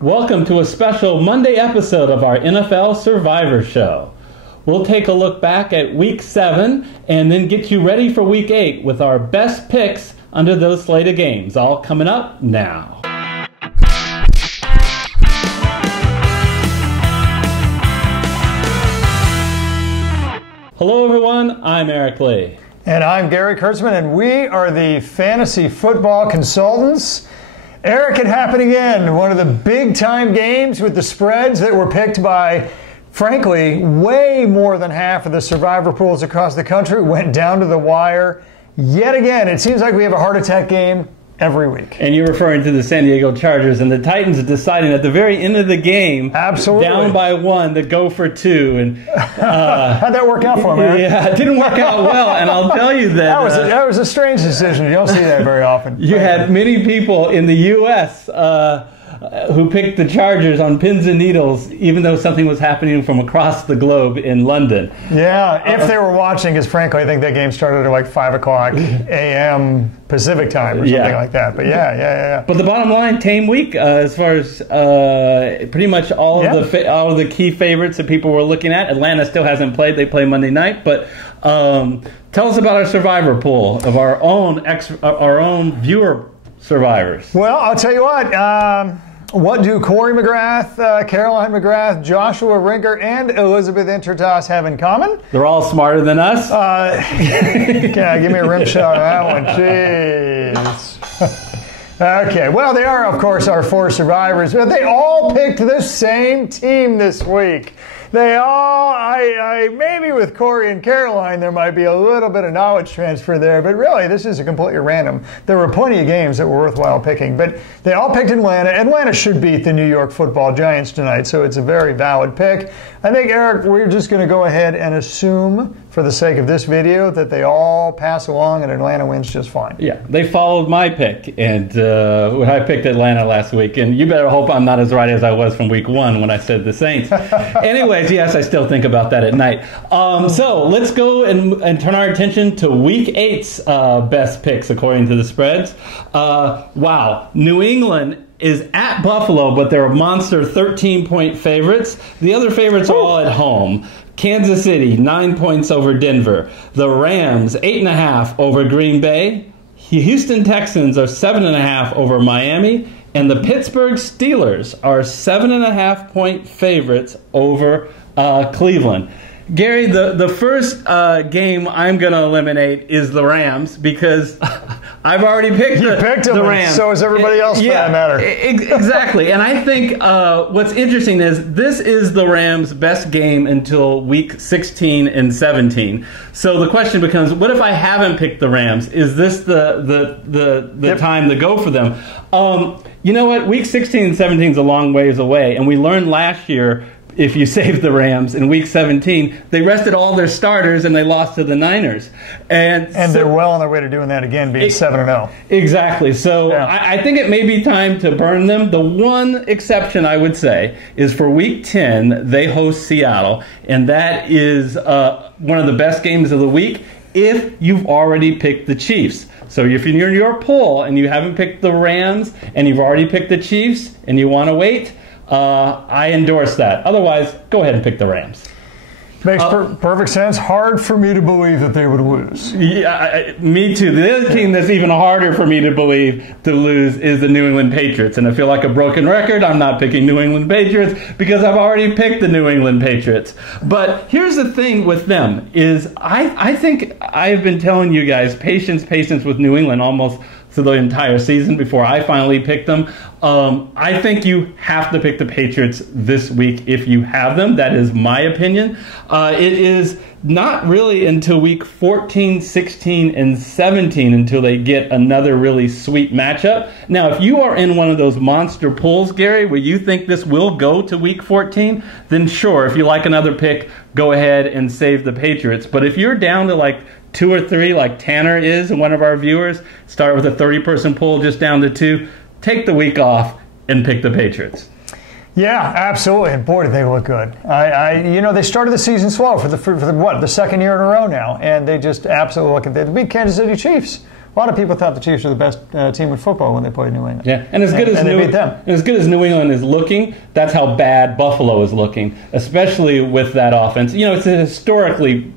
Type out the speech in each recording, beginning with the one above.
Welcome to a special Monday episode of our NFL Survivor Show. We'll take a look back at Week 7 and then get you ready for Week 8 with our best picks under those slate of games. All coming up now. Hello everyone, I'm Eric Lee. And I'm Gary Kurtzman, and we are the Fantasy Football Consultants. Eric, it happened again. One of the big-time games with the spreads that were picked by, frankly, way more than half of the survivor pools across the country went down to the wire. Yet again, it seems like we have a heart attack game every week. And you're referring to the San Diego Chargers and the Titans deciding at the very end of the game, absolutely, down by 1 to go for 2. And how'd that work out for him, Eric? Yeah, it didn't work out well, and I'll tell you that was a strange decision. You don't see that very often. You had many people in the U.S. Who picked the Chargers on pins and needles, even though something was happening from across the globe in London. Yeah, if they were watching, because frankly, I think that game started at like 5 o'clock a.m. Pacific time or something like that. But yeah. But the bottom line, tame week as far as pretty much all of the key favorites that people were looking at. Atlanta still hasn't played; they play Monday night. But tell us about our survivor pool of our own viewer survivors. Well, I'll tell you what do Corey McGrath, Caroline McGrath, Joshua Rinker, and Elizabeth Intertas have in common? They're all smarter than us. Give me a rim shot on that one. Jeez. Okay, well, they are, of course, our 4 survivors, but they all picked the same team this week. They all, maybe with Corey and Caroline, there might be a little bit of knowledge transfer there, but really, this is completely random. There were plenty of games that were worthwhile picking, but they all picked Atlanta. Atlanta should beat the New York Football Giants tonight, so it's a very valid pick. I think, Eric, we're just going to go ahead and assume, for the sake of this video, that they all pass along and Atlanta wins just fine. Yeah, they followed my pick, and I picked Atlanta last week, and you better hope I'm not as right as I was from week 1 when I said the Saints. Anyways, yes, I still think about that at night. So let's go and turn our attention to week 8's best picks according to the spreads. Wow, New England is at Buffalo, but they're a monster 13-point favorites. The other favorites are all at home. Kansas City, 9 points over Denver. The Rams, 8.5 over Green Bay. Houston Texans are 7.5 over Miami. And the Pittsburgh Steelers are 7.5-point favorites over Cleveland. Gary, the first game I'm going to eliminate is the Rams because I've already picked the Rams. So is everybody else, for that matter. Exactly. And I think what's interesting is this is the Rams' best game until week 16 and 17. So the question becomes, what if I haven't picked the Rams? Is this the time to go for them? You know what? Week 16 and 17 is a long ways away. And we learned last year, if you saved the Rams in week 17, they rested all their starters and they lost to the Niners. And so, they're well on their way to doing that again, being 7-0. Exactly. So I think it may be time to burn them. The one exception I would say is for week 10, they host Seattle. And that is one of the best games of the week if you've already picked the Chiefs. So if you're in your poll and you haven't picked the Rams and you've already picked the Chiefs and you want to wait, I endorse that. Otherwise, go ahead and pick the Rams. Makes perfect sense. Hard for me to believe that they would lose. Yeah, me too. The other team that's even harder for me to believe to lose is the New England Patriots. And I feel like a broken record. I'm not picking New England Patriots because I've already picked the New England Patriots. But here's the thing with them is I think I've been telling you guys patience with New England almost through the entire season before I finally picked them. I think you have to pick the Patriots this week if you have them. That is my opinion. It is not really until week 14, 16, and 17 until they get another really sweet matchup. Now, if you are in one of those monster pools, Gary, where you think this will go to week 14, then sure, if you like another pick, go ahead and save the Patriots. But if you're down to like 2 or 3, like Tanner is, one of our viewers, start with a 30-person pool just down to 2, take the week off and pick the Patriots. Yeah, absolutely. And boy, did they look good. They started the season slow for the second year in a row now, and they just absolutely look at the big Kansas City Chiefs. lot of people thought the Chiefs were the best team in football when they played New England. Yeah, and they beat them. As good as New England is looking, that's how bad Buffalo is looking, especially with that offense. You know, it's a historically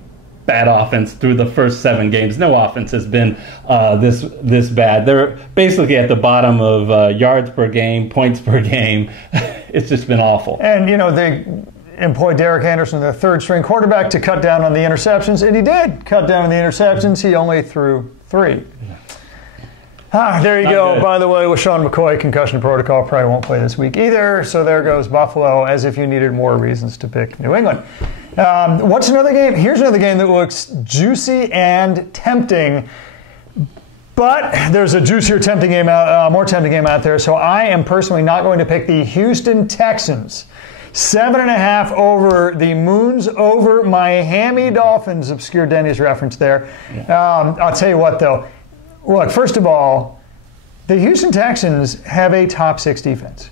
bad offense through the first 7 games. No offense has been this bad. They're basically at the bottom of yards per game, points per game. It's just been awful. And, you know, they employed Derek Anderson, their third-string quarterback, to cut down on the interceptions, and he did cut down on the interceptions. He only threw 3. There you go. Good. By the way, LaShawn McCoy, concussion protocol, probably won't play this week either. So there goes Buffalo, as if you needed more reasons to pick New England. What's another game? Here's another game that looks juicy and tempting. But there's a juicier, tempting game more tempting game out there. So I am personally not going to pick the Houston Texans. 7.5 over the Moons over Miami Dolphins. Obscure Denny's reference there. Yeah. I'll tell you what, though. Look, first of all, the Houston Texans have a top 6 defense.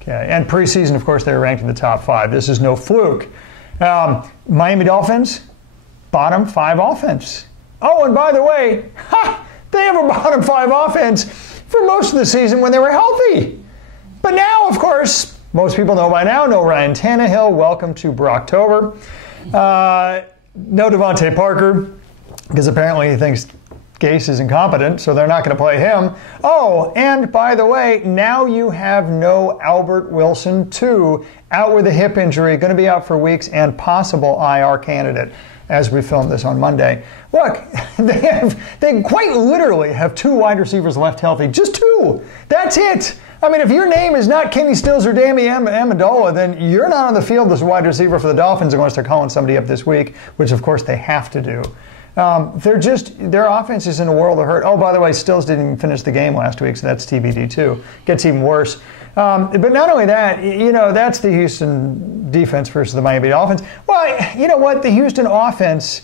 Okay, and preseason, of course, they were ranked in the top 5. This is no fluke. Miami Dolphins, bottom 5 offense. Oh, and by the way, they have a bottom 5 offense for most of the season when they were healthy. But now, of course, most people know by now, no Ryan Tannehill. Welcome to Brocktober. No Devontae Parker, because apparently he thinks Gase is incompetent, so they're not going to play him. Oh, and by the way, now you have no Albert Wilson, too, out with a hip injury, going to be out for weeks, and possible IR candidate as we film this on Monday. Look, they quite literally have 2 wide receivers left healthy. Just 2. That's it. I mean, if your name is not Kenny Stills or Danny Amendola, then you're not on the field as a wide receiver for the Dolphins unless they're calling somebody up this week, which, of course, they have to do. Their offense is in a world of hurt. Oh, by the way, Stills didn't even finish the game last week, so that's TBD too. Gets even worse. But not only that, you know, that's the Houston defense versus the Miami Dolphins. Well, you know what? The Houston offense,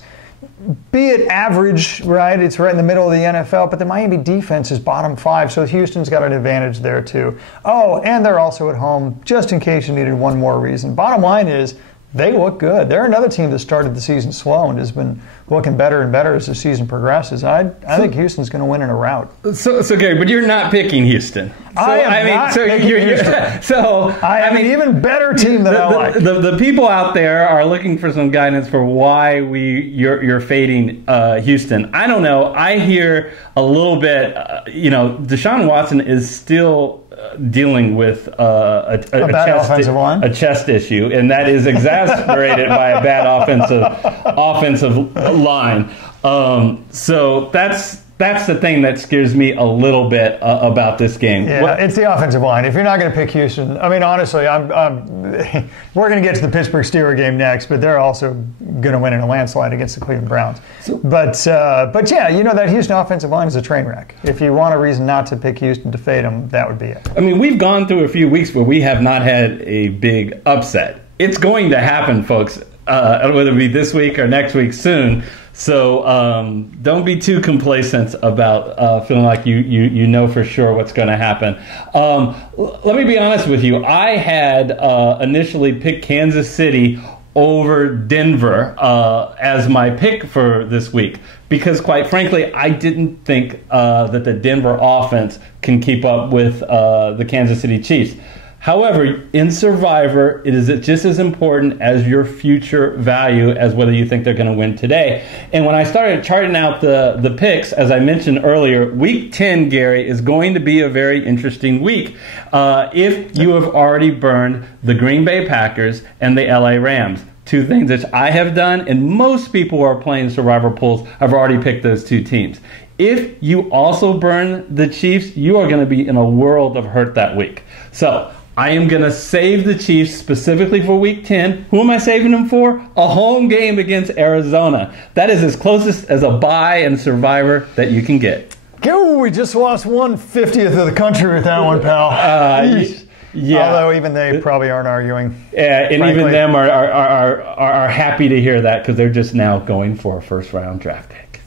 be it average, right? It's right in the middle of the NFL, but the Miami defense is bottom 5, so Houston's got an advantage there too. Oh, and they're also at home, just in case you needed one more reason. Bottom line is, they look good. They're another team that started the season slow and has been looking better and better as the season progresses. I think Houston's going to win in a rout. So Gary, but you're not picking Houston. I am not picking Houston. So I have an even better team than I like. The people out there are looking for some guidance for why you're fading Houston. I don't know. I hear a little bit. Deshaun Watson is still dealing with a chest issue, and that is exacerbated by a bad offensive line. So that's the thing that scares me a little bit about this game. Yeah, it's the offensive line. If you're not going to pick Houston, I mean, honestly, we're going to get to the Pittsburgh Steelers game next, but they're also going to win in a landslide against the Cleveland Browns. But yeah, you know, that Houston offensive line is a train wreck. If you want a reason not to pick Houston to fade them, that would be it. I mean, we've gone through a few weeks where we have not had a big upset. It's going to happen, folks, whether it be this week or next week soon. So don't be too complacent about feeling like you know for sure what's going to happen. Let me be honest with you. I had initially picked Kansas City over Denver as my pick for this week because, quite frankly, I didn't think that the Denver offense can keep up with the Kansas City Chiefs. However, in Survivor, it is just as important as your future value as whether you think they're going to win today. And when I started charting out the picks, as I mentioned earlier, Week 10, Gary, is going to be a very interesting week if you have already burned the Green Bay Packers and the LA Rams. 2 things that I have done, and most people who are playing Survivor pools have already picked those 2 teams. If you also burn the Chiefs, you are going to be in a world of hurt that week. So I am going to save the Chiefs specifically for Week 10. Who am I saving them for? A home game against Arizona. That is as closest as a bye and Survivor that you can get. Ooh, we just lost 1/50th of the country with that one, pal. Yeah. Although even they probably aren't arguing. Yeah, and frankly, even them are happy to hear that because they're just now going for a first-round draft pick.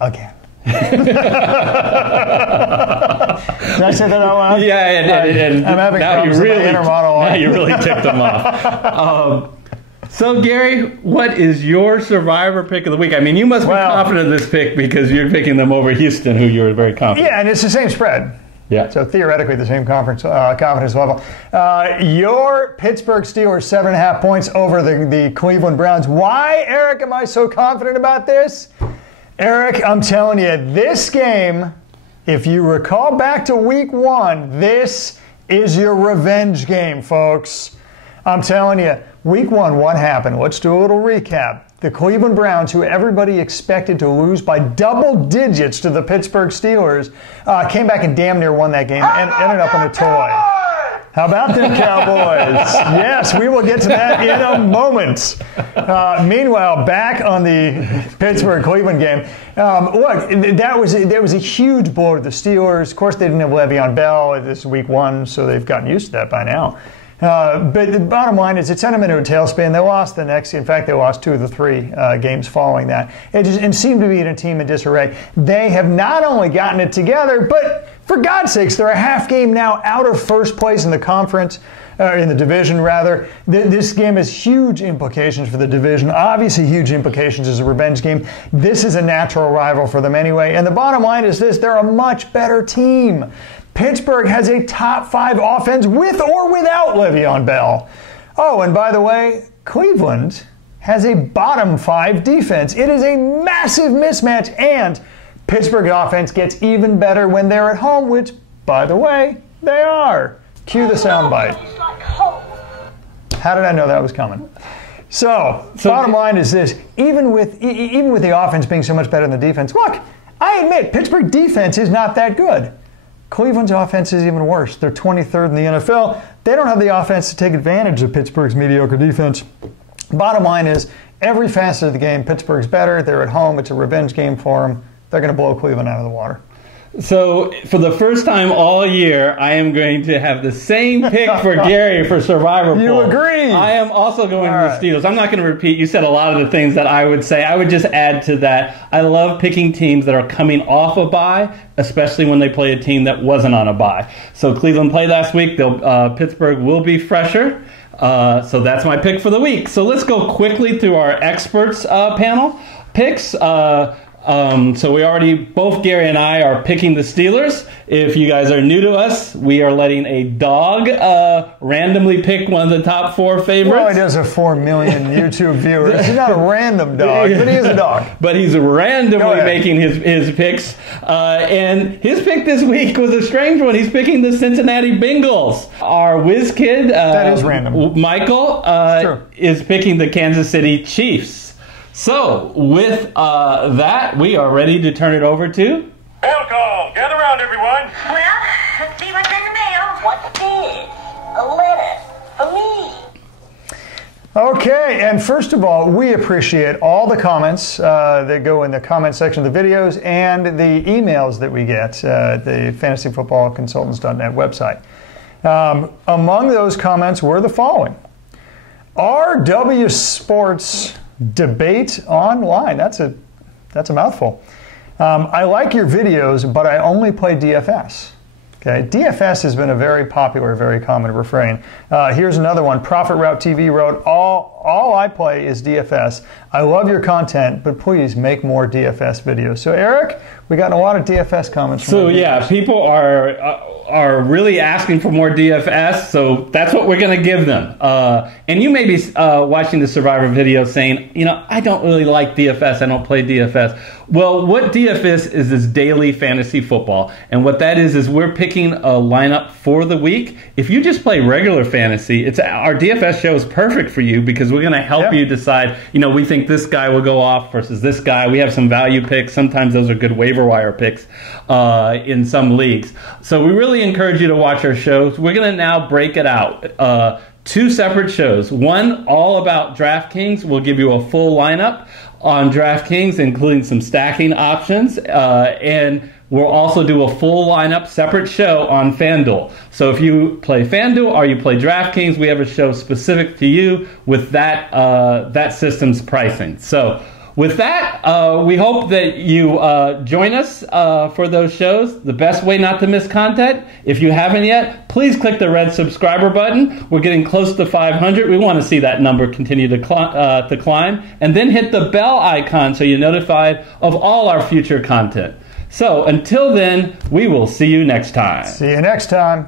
Again. Did I say that out loud? Yeah, and I'm having now problems with my inner monologue. Now you really ticked them off. So, Gary, what is your Survivor pick of the week? I mean, you must be confident in this pick because you're picking them over Houston, who you're very confident. Yeah, and it's the same spread. Yeah. So theoretically, the same confidence level. Your Pittsburgh Steelers, 7.5 points over the Cleveland Browns. Why, Eric, am I so confident about this? Eric, I'm telling you, this game, if you recall back to week 1, this is your revenge game, folks. I'm telling you, week 1, what happened? Let's do a little recap. The Cleveland Browns, who everybody expected to lose by double digits to the Pittsburgh Steelers, came back and damn near won that game and ended up in a toy. How about them Cowboys? Yes, we will get to that in a moment. Meanwhile, back on the Pittsburgh-Cleveland game, look, that was a huge blow to the Steelers. Of course, they didn't have Le'Veon Bell this week 1, so they've gotten used to that by now. But the bottom line is it sent them into a tailspin. They lost the next. In fact, they lost 2 of the 3 games following that. It seemed to be in a team in disarray. They have not only gotten it together, but for God's sakes, they're a half game now out of first place in the conference, in the division, rather. This game has huge implications for the division. Obviously, huge implications as a revenge game. This is a natural rival for them anyway. And the bottom line is this: they're a much better team. Pittsburgh has a top 5 offense with or without Le'Veon Bell. Oh, and by the way, Cleveland has a bottom 5 defense. It is a massive mismatch, and Pittsburgh offense gets even better when they're at home, which, by the way, they are. Cue the soundbite. How did I know that was coming? So bottom line is this: even with the offense being so much better than the defense, look, I admit Pittsburgh defense is not that good. Cleveland's offense is even worse. They're 23rd in the NFL. They don't have the offense to take advantage of Pittsburgh's mediocre defense. Bottom line is, every facet of the game, Pittsburgh's better. They're at home. It's a revenge game for them. They're going to blow Cleveland out of the water. So, for the first time all year, I am going to have the same pick for Gary for Survivor Pool. You agree? I am also going to the Steelers. I'm not going to repeat. You said a lot of the things that I would say. I would just add to that. I love picking teams that are coming off a bye, especially when they play a team that wasn't on a bye. So, Cleveland played last week. Pittsburgh will be fresher. So, that's my pick for the week. So, let's go quickly through our experts panel picks. So we already, both Gary and I are picking the Steelers. If you guys are new to us, we are letting a dog randomly pick one of the top 4 favorites. Well, he does have 4 million YouTube viewers. He's not a random dog, but he is a dog. But he's randomly making his picks. And his pick this week was a strange one. He's picking the Cincinnati Bengals. Our whiz kid, that is random. Michael, is picking the Kansas City Chiefs. So, with that, we are ready to turn it over to... Mail call! Gather around, everyone! Well, let's see what's in the mail. What's this? A letter for me. Okay, and first of all, we appreciate all the comments that go in the comment section of the videos and the emails that we get at the fantasyfootballconsultants.net website. Among those comments were the following. RW Sports... Debate online. That's a mouthful. I like your videos, but I only play DFS. Okay, DFS has been a very popular, very common refrain. Here's another one. Profit Route TV wrote, all I play is DFS. I love your content, but please make more DFS videos. So Eric, we got a lot of DFS comments. So yeah, people are really asking for more DFS, so that's what we're going to give them. And you may be watching the Survivor video saying, I don't really like DFS, I don't play DFS. Well, what DFS is daily fantasy football. And what that is we're picking a lineup for the week. If you just play regular fantasy, our DFS show is perfect for you because we're going to help you decide, we think this guy will go off versus this guy. We have some value picks. Sometimes those are good waiver wire picks in some leagues. So we really encourage you to watch our shows. We're going to now break it out. 2 separate shows. One all about DraftKings. We'll give you a full lineup on DraftKings, including some stacking options. And we'll also do a full lineup, separate show on FanDuel. So if you play FanDuel or you play DraftKings, we have a show specific to you with that system's pricing. So with that, we hope that you join us for those shows. The best way not to miss content, if you haven't yet, please click the red subscriber button. We're getting close to 500. We want to see that number continue to climb. And then hit the bell icon so you're notified of all our future content. So until then, we will see you next time. See you next time.